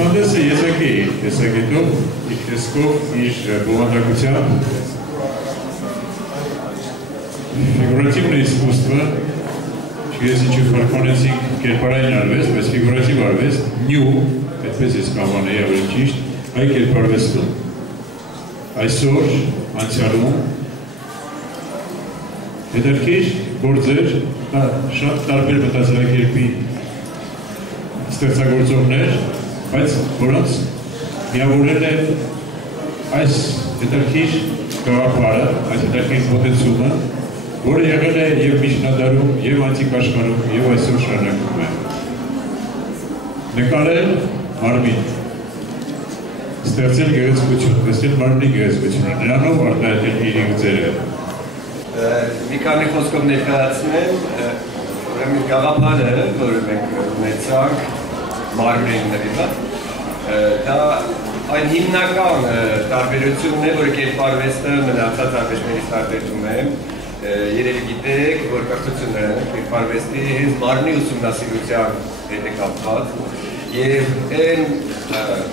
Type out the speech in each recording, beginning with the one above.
Ցուցանեսը եզակի տեսակետով իր տեսքով իր բովանդակությամբ ֆիգուրատիվное искусство, չգիտես ինչու ֆորմալեցինք կերպարային արվեստ, բայց ֆիգուրատիվ արվեստ, նյու, այդպես ես կամանել ավելի ճիշտ, այ կերպարվեստում, այսօր, անցյալում, հետարքիր գործեր, շատ տարբեր մտածելակերպի ստեղծագործողներ, բայց որոնց միավորել է այս հետարքիր գաղափարը, այս հետարքիր մոտեցումը, որը եղել է և միջնադարում, և անտիկ աշխարհում, և այսօր շարունակվում է։ Նկարել մարմին, ստեղծել գեղեցկություն, տեսնել մարմնի գեղեցկությունը, նրանով արտահայտել իր գծերը։ Մի քանի խոսքով ներկայացնեմ, ուրեմն գաղափարը, որը մենք ունեցանք մարմինների հետ, դա այն հիմնական տարբերությունն է, որը կերպարվեստը մնացած արվեստներից տարբերում է։ Երևի գիտեք, որ կրթությունը կերպարվեստի հենց մարմնի ուսումնասիրության հետ է կապված և այն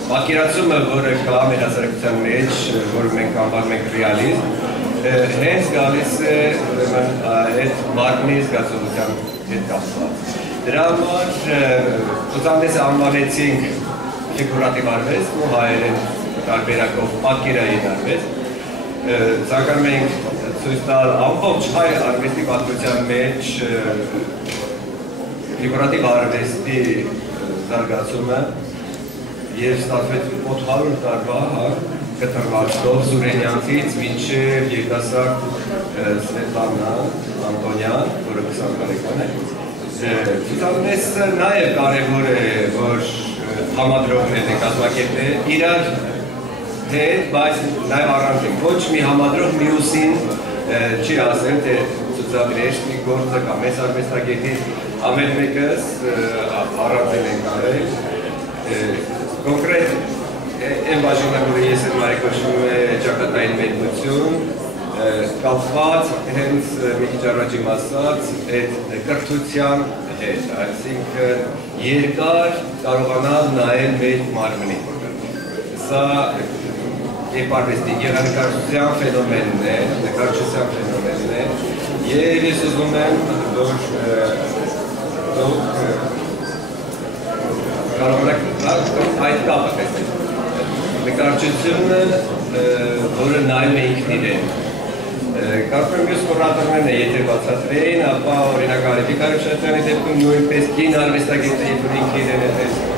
պատկերացումը, որը կա մեր հասարակության մեջ, որը մենք անվանում ենք ռեալիզմ, հենց գալիս է այդ մարմնի զգացողության հետ կապված։ Դրա համար ցուցանեսը անվանեցինք ֆիգուրատիվ արվեստ ու հայերեն տարբերակով պատկերային արվեստ։ Ցանկանում ենք ցույց տալ ամբողջ հայ արվեստի պատմության մեջ ֆիգուրատիվ արվեստի զարգացումը և ստացվեց մոտ 100 տարվա կտրվածքով Սուրենյանցից մինչև երիտասարդ Սվետլանա Անտոնյան, որը 20 տարեկան է։ Ցուցանեսը նաև կարևոր է, որ համադրողներն են կազմակերպել իրար հետ, բայց նաև առանձին, ոչ մի համադրող մյուսին չի ասել, թե ցուցադրիչ մի գործը կամ մեծ արվեստագետի ամեն մեկս առանձին են կարել։ Կոնկրետ այն բաժինը, որը ես եմ 말եկոչվում է ճակատային մեծություն, կապված հենց մի քիչ առաջին ասած այդ կրթության հետ, այսինքն երկար կարողանալ նայել մեր մարմնին։ Սա կերպարվեստի գեղանկարչության ֆենոմենն է, նկարչության ֆենոմենն է, և ես ուզում եմ, որ դուք կարողանաք այդ կապը տեսնել։ Նկարչությունը, որը նայում է ինքն իրեն։ Կարծում եմ մյուս կուրատորներն եթե բացատրեին, ապա օրինակ Արեգի Կարուշացյանի դեպքում նույնպես կին արվեստագետը երբ որ ինքն իրեն է տեսնում։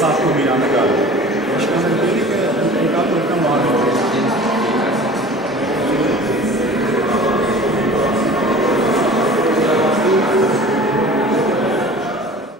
Սարքում իրանեկար, ինչքան են